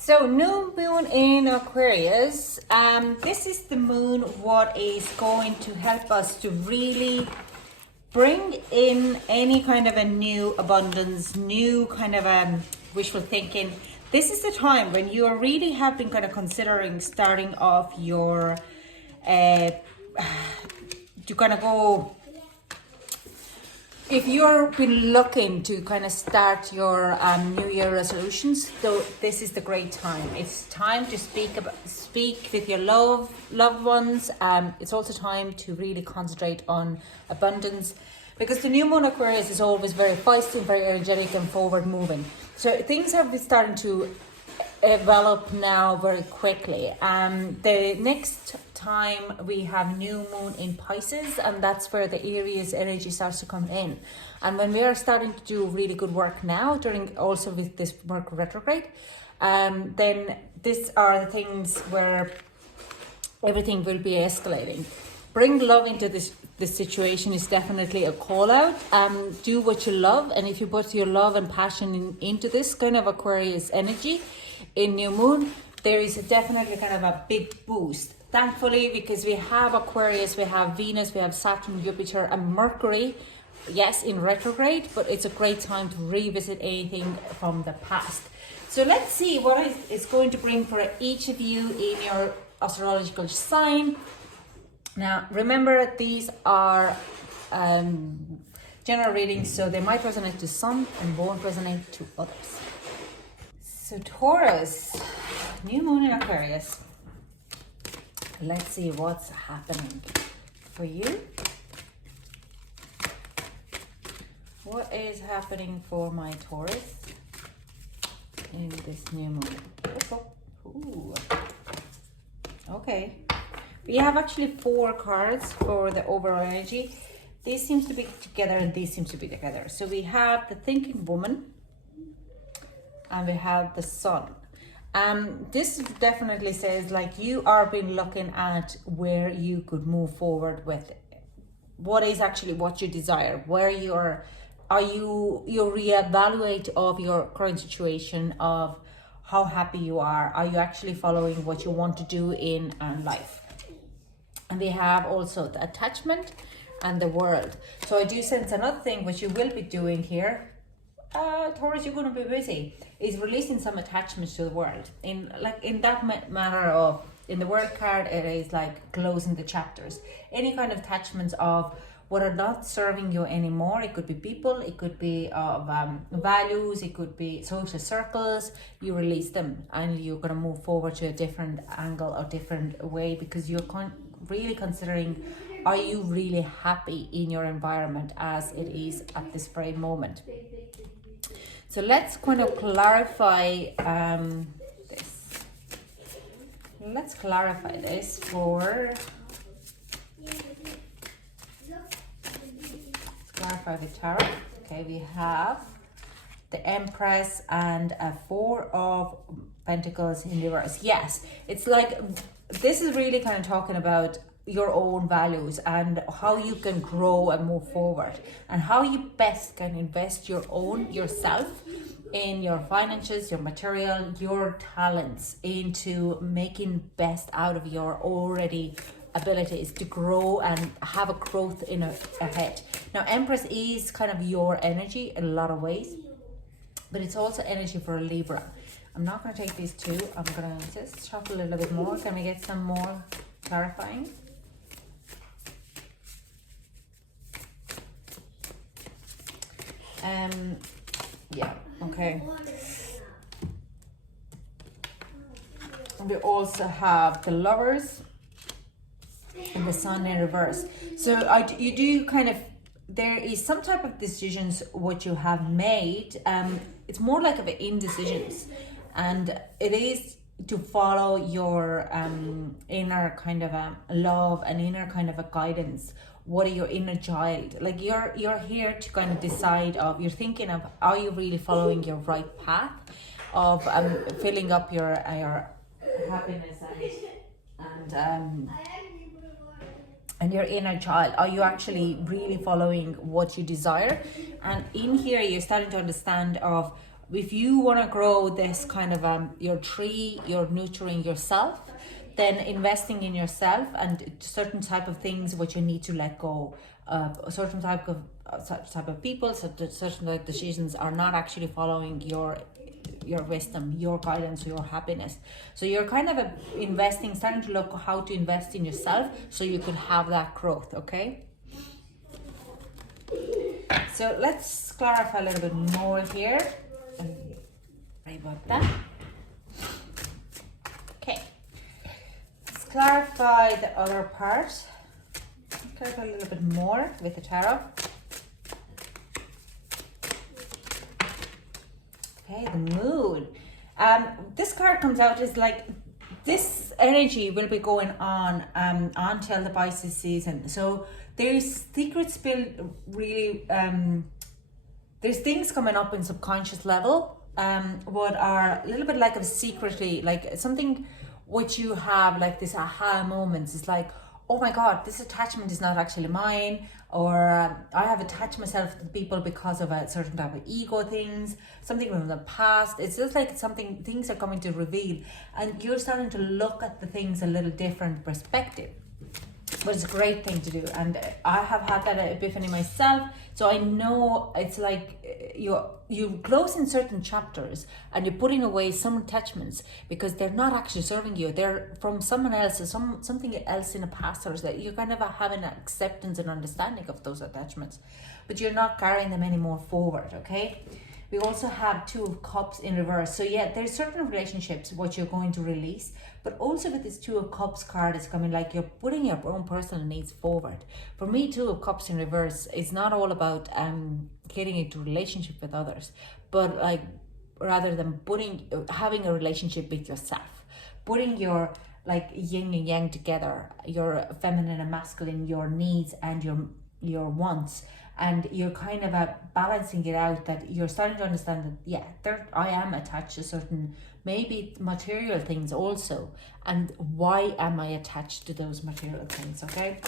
So new moon in Aquarius. This is the moon what is going to help us to really bring in any kind of a new abundance, new kind of wishful thinking. This is the time when you are really have been kind of considering starting off your to kind of go, if you've been looking to kind of start your New Year resolutions, so this is the great time. It's time to speak with your loved ones. It's also time to really concentrate on abundance, because the new moon Aquarius is always very feisty, very energetic, and forward moving. So things have been starting to develop now very quickly. The next time we have new moon in Pisces, and that's where the Aries energy starts to come in. And when we are starting to do really good work now, during also with this Mercury retrograde, then these are the things where everything will be escalating. Bring love into this situation is definitely a call out. Do what you love, and if you put your love and passion into this kind of Aquarius energy in new moon, there is definitely kind of a big boost. Thankfully, because we have Aquarius, we have Venus, we have Saturn, Jupiter, and Mercury, yes, in retrograde, but it's a great time to revisit anything from the past. So let's see what it's going to bring for each of you in your astrological sign. Now, remember, these are general readings, so they might resonate to some and won't resonate to others. So Taurus, new moon in Aquarius. Let's see what's happening for you. What is happening for my Taurus in this new moon? Ooh. Okay. We have actually 4 cards for the overall energy. These seems to be together and these seems to be together. So we have the thinking woman and we have the sun. This definitely says like you are been looking at where you could move forward with what is actually what you desire, where you reevaluate of your current situation, of how happy you are you actually following what you want to do in life. And we have also the attachment and the world. So I do sense another thing which you will be doing here, Taurus, you're going to be busy, is releasing some attachments to the world. In that matter of, in the world card, it is like closing the chapters. Any kind of attachments of what are not serving you anymore. It could be people, it could be of values, it could be social circles. You release them and you're going to move forward to a different angle or different way, because you're really considering, are you really happy in your environment as it is at this very moment? So let's kind of clarify this. Let's clarify this for... Clarify the tarot. Okay, we have the Empress and a 4 of Pentacles in reverse. Yes, it's like this is really kind of talking about your own values and how you can grow and move forward, and how you best can invest yourself in your finances, your material, your talents, into making best out of your already abilities to grow and have a growth in ahead. Now, Empress is kind of your energy in a lot of ways, but it's also energy for a Libra. I'm not going to take these 2. I'm going to just shuffle a little bit more. Can we get some more clarifying? Yeah, okay. We also have the Lovers and the Sun in reverse. So you do kind of, there is some type of decisions what you have made. It's more like of indecisions, and it is to follow your inner kind of a love and inner kind of a guidance. What are your inner child? Like you're here to kind of decide of, you're thinking of, are you really following your right path of filling up your happiness and your inner child? Are you actually really following what you desire? And in here you're starting to understand of if you want to grow this kind of your tree, you're nurturing yourself, then investing in yourself and certain type of things which you need to let go. A certain type of people, certain type of decisions are not actually following your wisdom, your guidance, your happiness. So you're kind of investing, starting to look how to invest in yourself so you can have that growth. Okay. So let's clarify a little bit more here. Sorry about that. Okay. Let's clarify the other part. Clarify a little bit more with the tarot. Okay, the moon. This card comes out as like this energy will be going on until the Pisces season. So there's secrets built really. There's things coming up in subconscious level. What are a little bit like a secretly, like something which you have like this aha moments. It's like, oh my God, this attachment is not actually mine, or I have attached myself to people because of a certain type of ego things, something from the past. It's just like things are coming to reveal, and you're starting to look at the things a little different perspective. But it's a great thing to do, and I have had that epiphany myself. So I know it's like you close in certain chapters and you're putting away some attachments because they're not actually serving you. They're from someone else, or something else in the past, or that you kind of have an acceptance and understanding of those attachments, but you're not carrying them anymore forward. Okay. We also have Two of Cups in reverse. So yeah, there's certain relationships what you're going to release, but also with this Two of Cups card, it's coming like you're putting your own personal needs forward. For me, Two of Cups in reverse is not all about getting into relationship with others, but like rather than having a relationship with yourself, putting your like yin and yang together, your feminine and masculine, your needs and your wants. And you're kind of balancing it out, that you're starting to understand that, yeah, I am attached to certain, maybe material things also. And why am I attached to those material things, okay?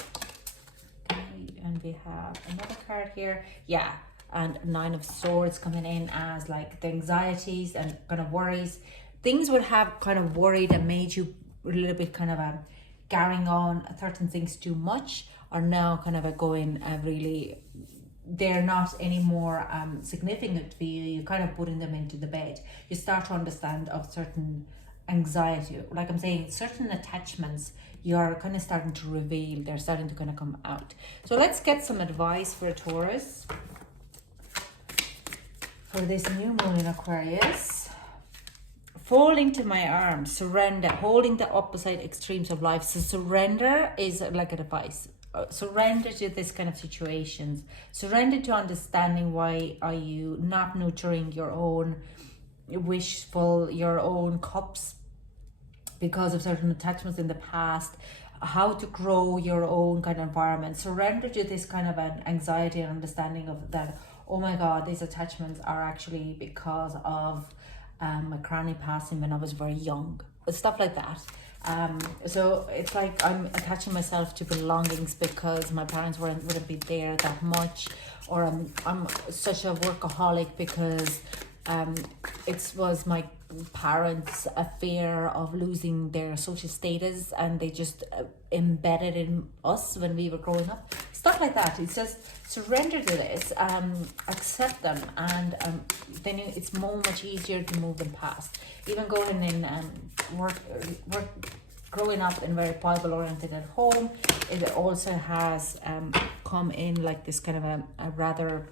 And we have another card here. Yeah, and Nine of Swords coming in as like the anxieties and kind of worries. Things would have kind of worried and made you a little bit kind of carrying on certain things too much are now kind of going really... they're not anymore significant for you. You're kind of putting them into the bed. You start to understand of certain anxiety. Like I'm saying, certain attachments you're kind of starting to reveal. They're starting to kind of come out. So let's get some advice for a Taurus for this new moon in Aquarius. Fall into my arms, surrender, holding the opposite extremes of life. So surrender is like a advice. Surrender to this kind of situations. Surrender to understanding why are you not nurturing your own wishful, your own cups because of certain attachments in the past. How to grow your own kind of environment. Surrender to this kind of an anxiety and understanding of that. Oh my God, these attachments are actually because of my granny passing when I was very young. Stuff like that. So it's like I'm attaching myself to belongings because my parents wouldn't be there that much, or I'm such a workaholic because it was my parents a fear of losing their social status, and they just embedded in us when we were growing up. Stuff like that. It's just surrender to this, accept them, and then it's much easier to move them past. Even going in work, growing up in very Bible oriented at home, it also has come in like this kind of a rather,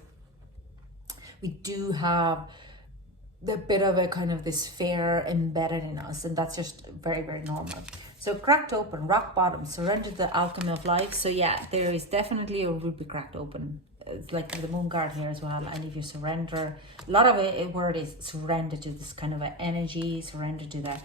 we do have the bit of a kind of this fear embedded in us, and that's just very, very normal. So cracked open, rock bottom, surrender to the alchemy of life. So yeah, there is definitely a ruby cracked open. It's like the moon card here as well. And if you surrender, a lot of it word is surrender to this kind of energy, surrender to the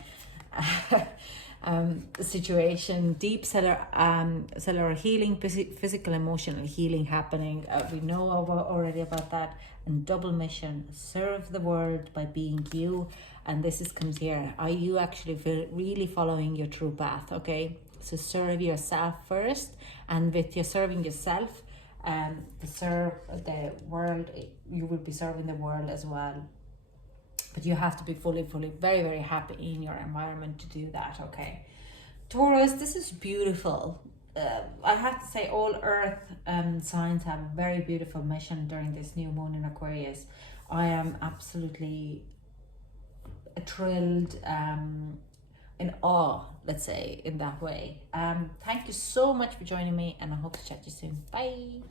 situation, deep cellular healing, physical, emotional healing happening. We know already about that. And double mission, serve the world by being you. And comes here. Are you actually really following your true path? Okay, so serve yourself first, and with your serving yourself, serve the world. You will be serving the world as well. but you have to be fully, very, very happy in your environment to do that. Okay, Taurus, this is beautiful. I have to say, all earth signs have a very beautiful mission during this new moon in Aquarius. I am absolutely thrilled, in awe, let's say, in that way. Thank you so much for joining me, and I hope to chat to you soon. Bye.